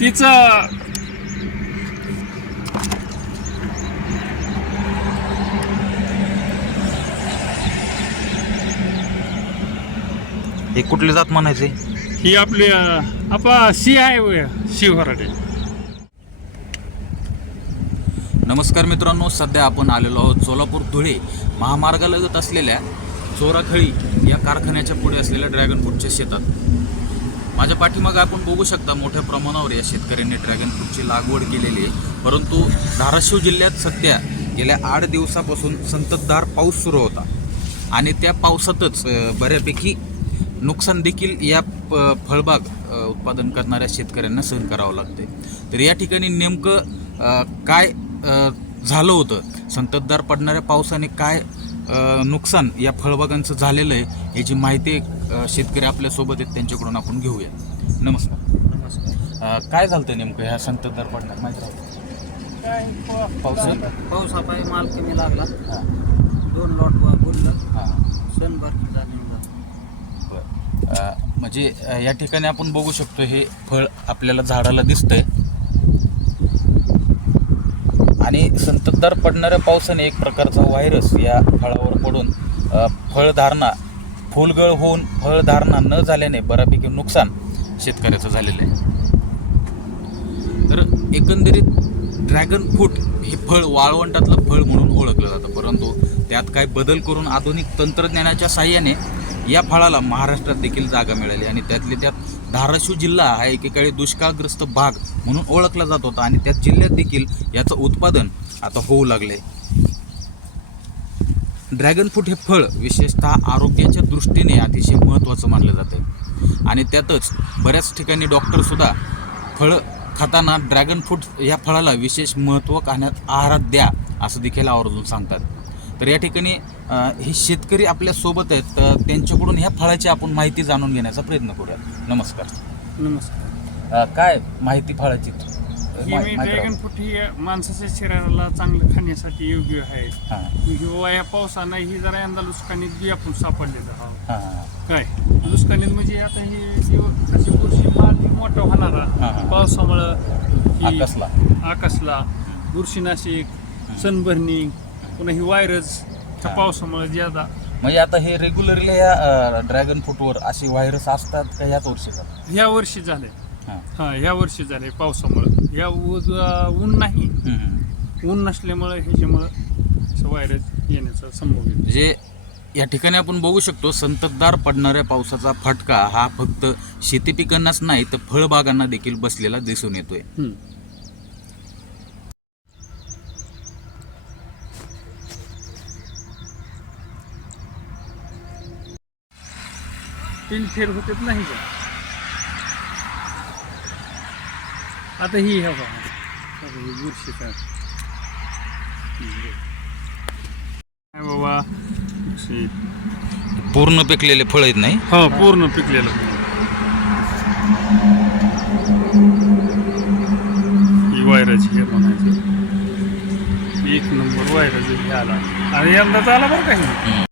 तिचं हे कुठले जात म्हणायचे? ही आपली अं, आपा सी आहे शिवहराडे नमस्कार मित्रांनो सध्या आपण आलेलो आहोत सोलापूर धुळे महामार्गालगत असलेल्या चोराखळी या कारखान्याच्या पुढे असलेल्या ड्रॅगन फ्रूटच्या शेतात. माझ्या पाठीमागं आपण बघू शकता मोठ्या प्रमाणावर या शेतकऱ्यांनी ड्रॅगन फ्रूटची लागवड केलेली आहे. परंतु धाराशिव जिल्ह्यात सध्या गेल्या आठ दिवसापासून संततधार पाऊस सुरू होता. आणि त्या पावसातच बऱ्यापैकी नुकसान देखील या प- फळबाग उत्पादन करणाऱ्या शेतकऱ्यांना सहन करावं लागते तर या ठिकाणी नेमकं काय झालं होतं? संततधार पडणाऱ्या पावसाने काय नुकसान या फळबागांचं झालेलं आहे याची माहिती शेतकरी आपल्यासोबत आहेत त्यांच्याकडून आपण घेऊया नमस्कार. नमस्कार. काय झालं होतं नेमकं ह्या संततधार पडण्यात माहिती आहे पाऊस पाऊस हा पाय माल कमी लागला. दोन लॉट हां. सणभर झाले. म्हणजे या ठिकाणी आपण बघू शकतो हे फळ आपल्याला झाडाला दिसतंय. आणि संततधार पडणाऱ्या पावसाने एक प्रकारचा व्हायरस या फळावर पडून फळधारणा फुलगळ होऊन फळधारणा न झाल्याने बऱ्यापैकी नुकसान शेतकऱ्याचं झालेलं आहे. तर एकंदरीत ड्रॅगन फ्रूट हे फळ वाळवंटातलं फळ म्हणून त्यात काय बदल करून आधुनिक तंत्रज्ञानाच्या साह्याने या फळाला महाराष्ट्रात देखील जागा मिळाली. आणि त्यातले त्यात धाराशिव जिल्हा हा एकेकाळी दुष्काळग्रस्त भाग म्हणून ओळखला जात होता. आणि त्या जिल्ह्यात देखील याचं उत्पादन आता होऊ लागले. ड्रॅगन फ्रूट हे फळ विशेषतः आरोग्याच्या दृष्टीने अतिशय महत्त्वाचं मानलं जाते आणि त्यातच बऱ्याच ठिकाणी डॉक्टरसुद्धा फळं खाताना ड्रॅगन फ्रूट या फळाला विशेष महत्त्व खाण्यात आहारात द्या असं देखील आवर्जून सांगतात. तर या ठिकाणी हे शेतकरी आपल्यासोबत आहेत तर त्यांच्याकडून ह्या फळाची आपण माहिती जाणून घेण्याचा प्रयत्न करूया नमस्कार. नमस्कार. अ, काय माहिती फळाची? ही मी ड्रॅगन फ्रूट ही माणसाच्या शरीराला चांगलं खाण्यासाठी योग्य आहे. हां. हिवाळ्या या पावसानं ही जरा यंदा लुसकानीत बी आपण सापडलेलं आहोत. हां. हां काय? लुसकानीत म्हणजे आता ही अशी बुरशी माल ही मोठा होणार हा. पावसामुळं ही आकाशला. आकाशला बुरशीनाशिक सनबर्नी पुन्हा ही व्हायरस त्या हा. पावसामुळे ज्यादा म्हणजे आता हे रेग्युलरली या ड्रॅगन फ्रूटवर असे व्हायरस असतात का ह्याच वर्षी का ह्या वर्षी झाले. हां. हा ह्या वर्षी झाले पावसामुळं. ह्या ऊन नाही. ऊन नसल्यामुळं ह्याच्यामुळं असं व्हायरस येण्याचा संभव आहे. म्हणजे या ठिकाणी आपण बघू शकतो संततधार पडणाऱ्या पावसाचा फटका हा फक्त शेती पिकांनाच नाही तर फळबागांना देखील बसलेला दिसून येतोय. हम्म. तीन फेर होतेच नाही का? आता ही ह्या बघा ही बुरशीचा काय बाबा? पूर्ण पिकलेले फळ आहेत नाही? हो पूर्ण पिकलेलं ही वायराची हे म्हणायचं. एक नंबर वायराची आला. आणि यंदाच आला बरं काही